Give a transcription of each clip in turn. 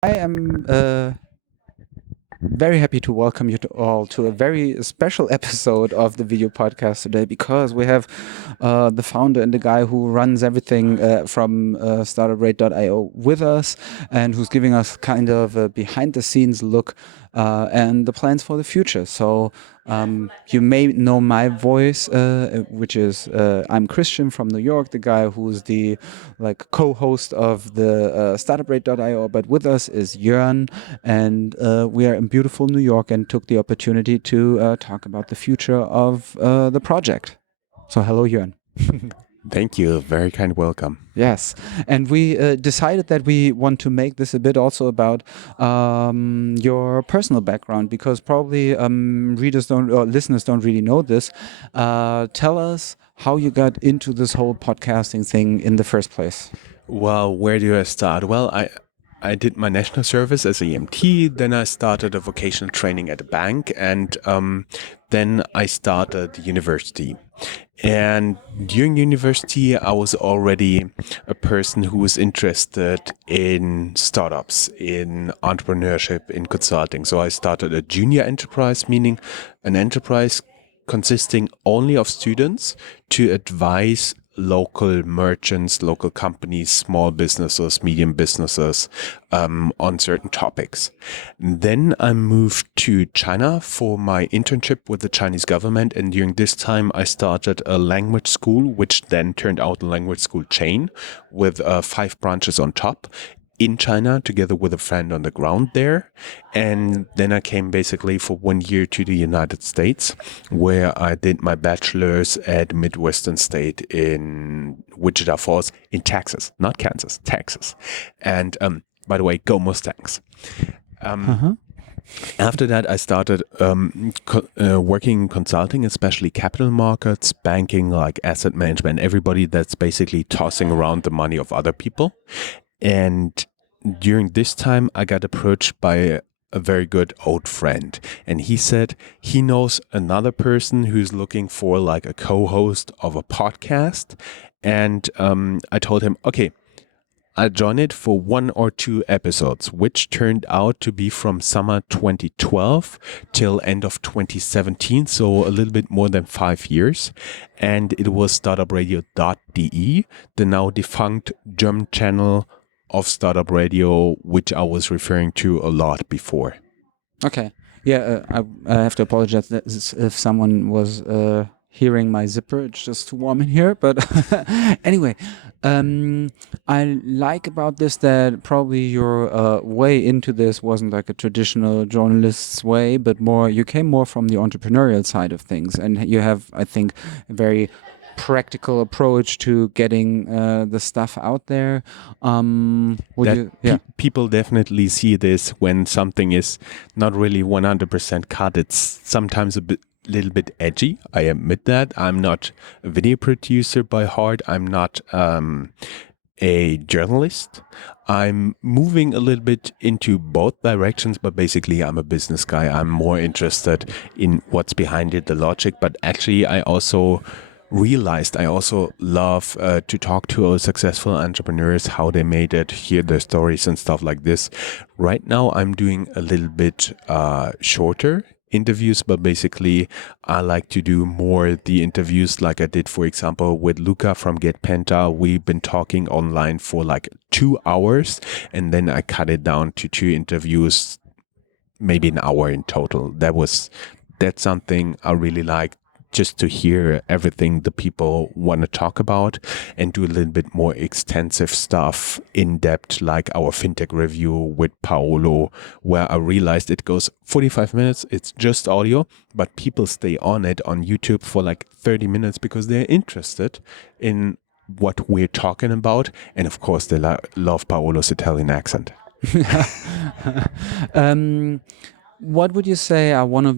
I am very happy to welcome you to all to a very special episode of the video podcast today because we have the founder and the guy who runs everything from Startuprad.io with us and who's giving us kind of a behind the scenes look and the plans for the future. So you may know my voice, which is I'm Christian from New York, the guy who's the co-host of the Startuprad.io. But with us is Jörn, and we are in beautiful New York and took the opportunity to talk about the future of the project. So hello, Jörn. Thank you. Very kind welcome. Yes, and we decided that we want to make this a bit also about your personal background because probably readers don't or listeners don't really know this. Tell us how you got into this whole podcasting thing in the first place. Well, where do I start? Well, I did my national service as a EMT. Then I started a vocational training at a bank, and then I started university. And during university, I was already a person who was interested in startups, in entrepreneurship, in consulting. So I started a junior enterprise, meaning an enterprise consisting only of students to advise local merchants, local companies, small businesses, medium businesses on certain topics. Then I moved to China for my internship with the Chinese government. And during this time, I started a language school, which then turned out a language school chain with 5 branches on top in China together with a friend on the ground there. And then I came basically for 1 year to the United States, where I did my bachelor's at Midwestern State in Wichita Falls in Texas, not Kansas, Texas. And by the way, go Mustangs. After that, I started working in consulting, especially capital markets, banking, like asset management, everybody that's basically tossing around the money of other people. And during this time, I got approached by a very good old friend. And he said he knows another person who's looking for like a co-host of a podcast. And I told him, okay, I joined it for 1 or 2 episodes, which turned out to be from summer 2012 till end of 2017. So a little bit more than 5 years. And it was Startuprad.io, the now defunct German channel of Startup Radio, which I was referring to a lot before. Okay. Yeah, I have to apologize if someone was hearing my zipper. It's just too warm in here. But anyway, I like about this that probably your way into this wasn't like a traditional journalist's way, but more you came more from the entrepreneurial side of things, and you have, I think, a very practical approach to getting the stuff out there. People definitely see this when something is not really 100% cut. It's sometimes a little bit edgy. I admit that. I'm not a video producer by heart. I'm not a journalist. I'm moving a little bit into both directions, but basically I'm a business guy. I'm more interested in what's behind it, the logic, but actually I also realized I also love to talk to successful entrepreneurs, how they made it, hear their stories and stuff like this. Right now I'm doing a little bit shorter interviews, but basically I like to do more the interviews like I did, for example, with Luca from Get Penta. We've been talking online for like 2 hours, and then I cut it down to 2 interviews, maybe an hour in total. That's something I really like, just to hear everything the people want to talk about and do a little bit more extensive stuff in depth, like our fintech review with Paolo, where I realized it goes 45 minutes. It's just audio, but people stay on it on YouTube for like 30 minutes because they're interested in what we're talking about. And of course, they love Paolo's Italian accent. What would you say are one or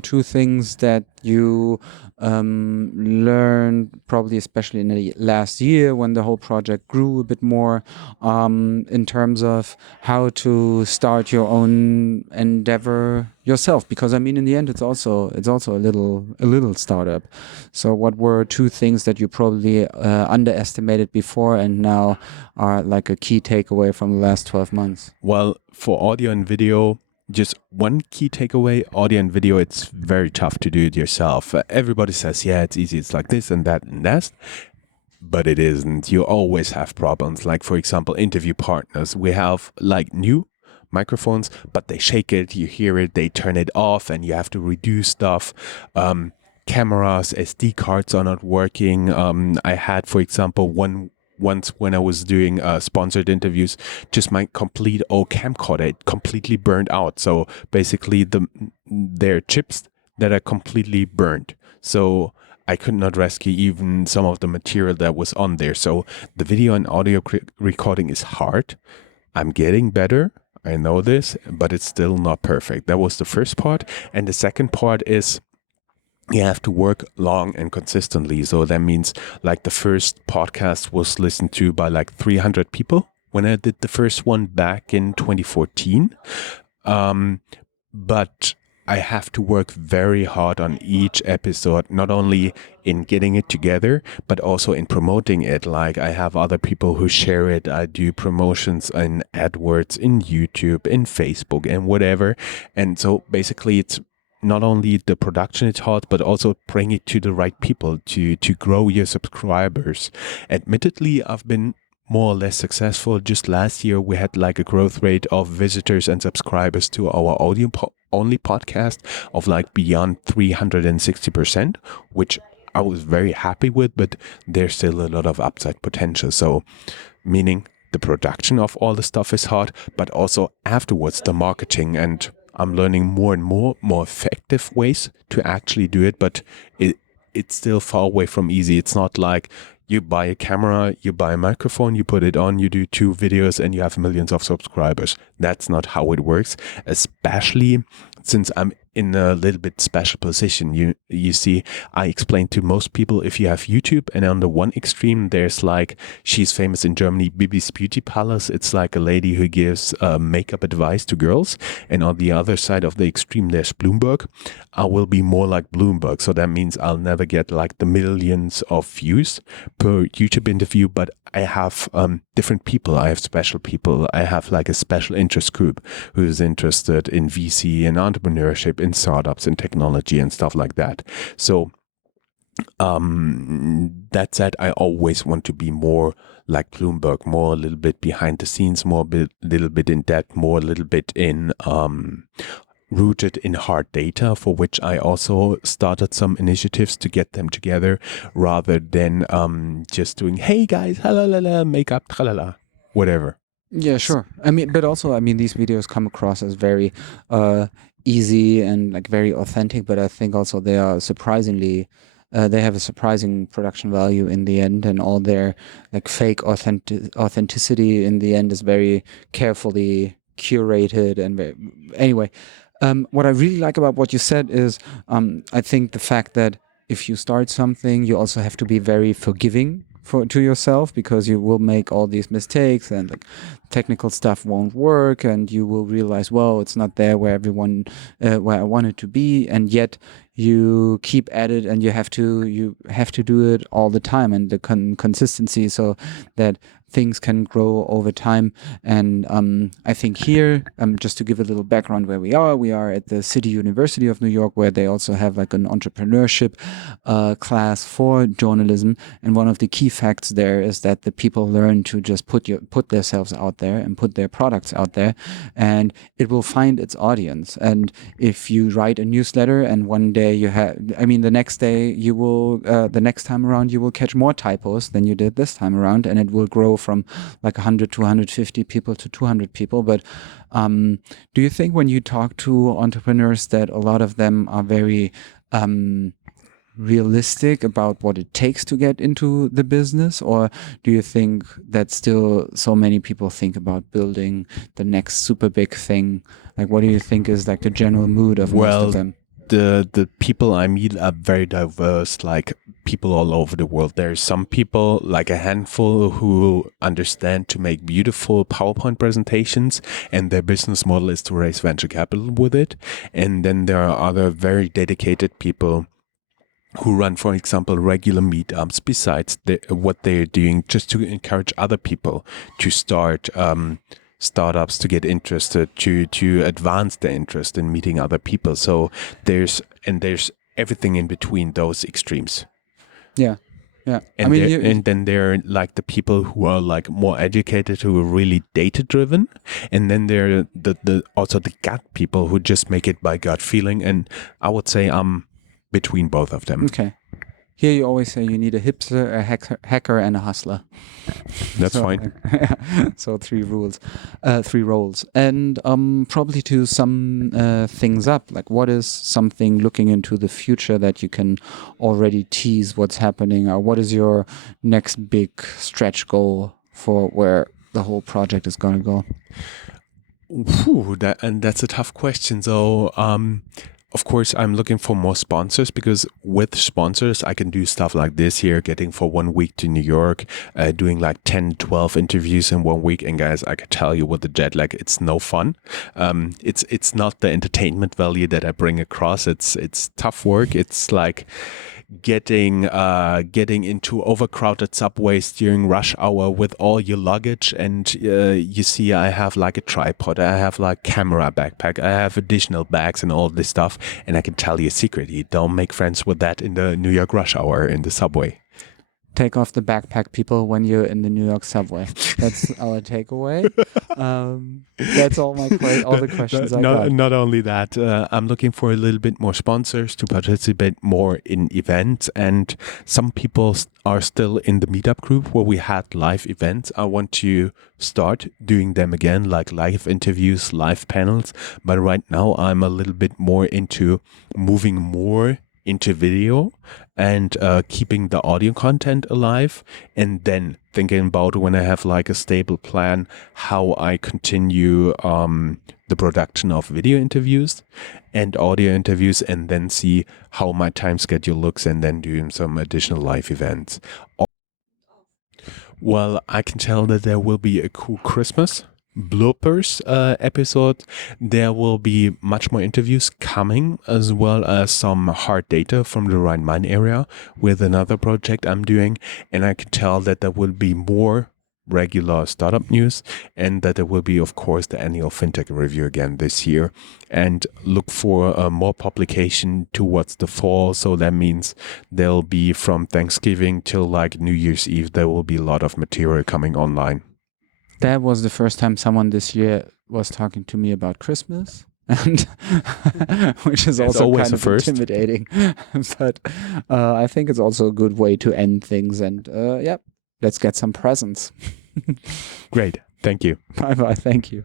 two things that you learned, probably especially in the last year when the whole project grew a bit more, in terms of how to start your own endeavor yourself? Because I mean, in the end, it's also a little startup. So, what were two things that you probably underestimated before and now are like a key takeaway from the last 12 months? Well, for audio and video, just one key takeaway: audio and video, it's very tough to do it yourself. Everybody says, yeah, it's easy, it's like this and that and that, but it isn't. You always have problems. Like, for example, interview partners. We have like new microphones, but they shake it, you hear it, they turn it off, and you have to redo stuff. Cameras, SD cards are not working. I had, for example, once when I was doing sponsored interviews, just my complete old camcorder, it completely burned out. So basically, there are chips that are completely burned. So I could not rescue even some of the material that was on there. So the video and audio recording is hard. I'm getting better. I know this, but it's still not perfect. That was the first part. And the second part is you have to work long and consistently. So that means like the first podcast was listened to by like 300 people when I did the first one back in 2014. But I have to work very hard on each episode, not only in getting it together, but also in promoting it. Like I have other people who share it. I do promotions in AdWords, in YouTube, in Facebook, and whatever. And so basically it's not only the production is hard, but also bring it to the right people to grow your subscribers. Admittedly, I've been more or less successful. Just last year, we had like a growth rate of visitors and subscribers to our audio only podcast of like beyond 360%, which I was very happy with, but there's still a lot of upside potential. So, meaning the production of all the stuff is hard, but also afterwards, the marketing. And I'm learning more and more effective ways to actually do it, but it's still far away from easy. It's not like you buy a camera, you buy a microphone, you put it on, you do 2 videos and you have millions of subscribers. That's not how it works, especially since I'm in a little bit special position. You see, I explain to most people, if you have YouTube, and on the one extreme, there's like, she's famous in Germany, Bibi's Beauty Palace. It's like a lady who gives makeup advice to girls. And on the other side of the extreme, there's Bloomberg. I will be more like Bloomberg. So that means I'll never get like the millions of views per YouTube interview, but I have different people. I have special people. I have like a special interest group who is interested in VC and entrepreneurship, in startups and technology and stuff like that. So that said, I always want to be more like Bloomberg, more a little bit behind the scenes, more a little bit in depth, more a little bit in rooted in hard data, for which I also started some initiatives to get them together, rather than just doing, hey guys, halalala, makeup, tralala, whatever. Yeah, sure. I mean, but also, I mean, these videos come across as very easy and like very authentic, but I think also they are surprisingly, they have a surprising production value in the end, and all their like fake authenticity in the end is very carefully curated and anyway. What I really like about what you said is, I think the fact that if you start something, you also have to be very forgiving to yourself, because you will make all these mistakes and like technical stuff won't work, and you will realize, well, it's not there where where I want it to be, and yet you keep at it, and you have to do it all the time, and the consistency, so that things can grow over time. And I think here, just to give a little background where we are at the City University of New York, where they also have like an entrepreneurship class for journalism. And one of the key facts there is that the people learn to just put themselves out there and put their products out there, and it will find its audience. And if you write a newsletter and one day the next day you will, the next time around, you will catch more typos than you did this time around, and it will grow from like 100 to 150 people to 200 people. But do you think when you talk to entrepreneurs that a lot of them are very realistic about what it takes to get into the business, or do you think that still so many people think about building the next super big thing? Like, what do you think is like the general mood of most of them? The people I meet are very diverse, like people all over the world. There's some people, like a handful, who understand to make beautiful PowerPoint presentations, and their business model is to raise venture capital with it. And then there are other very dedicated people who run, for example, regular meetups besides what they're doing just to encourage other people to start startups, to get interested, to advance their interest in meeting other people. So there's everything in between those extremes. Yeah. Yeah. And and then there are like the people who are like more educated, who are really data driven, and then there are the also the gut people who just make it by gut feeling. And I would say I'm between both of them. Okay. Here you always say you need a hipster, a hacker, and a hustler. That's fine. So three roles, and probably to sum things up. Like, what is something looking into the future that you can already tease what's happening, or what is your next big stretch goal for where the whole project is going to go? That's a tough question. So, of course, I'm looking for more sponsors, because with sponsors, I can do stuff like this here, getting for 1 week to New York, doing like 10, 12 interviews in 1 week. And guys, I can tell you with the jet lag, it's no fun. It's not the entertainment value that I bring across. It's tough work. It's like getting into overcrowded subways during rush hour with all your luggage, and you see I have like a tripod, I have like camera backpack, I have additional bags and all this stuff, and I can tell you a secret: you don't make friends with that in the New York rush hour in the subway. Take off the backpack, people, when you're in the New York subway. That's our takeaway. That's all the questions I got. Not only that, I'm looking for a little bit more sponsors to participate more in events, and some people are still in the meetup group where we had live events. I want to start doing them again, like live interviews, live panels. But right now I'm a little bit more into moving more into video and keeping the audio content alive, and then thinking about, when I have like a stable plan, how I continue the production of video interviews and audio interviews, and then see how my time schedule looks, and then doing some additional live events. Well, I can tell that there will be a cool Christmas bloopers episode. There will be much more interviews coming, as well as some hard data from the Rhine-Main area with another project I'm doing. And I can tell that there will be more regular startup news, and that there will be, of course, the annual FinTech review again this year. And look for more publication towards the fall. So that means there'll be from Thanksgiving till like New Year's Eve, there will be a lot of material coming online. That was the first time someone this year was talking to me about Christmas, and which is also kind of intimidating. But I think it's also a good way to end things. And let's get some presents. Great. Thank you. Bye-bye. Thank you.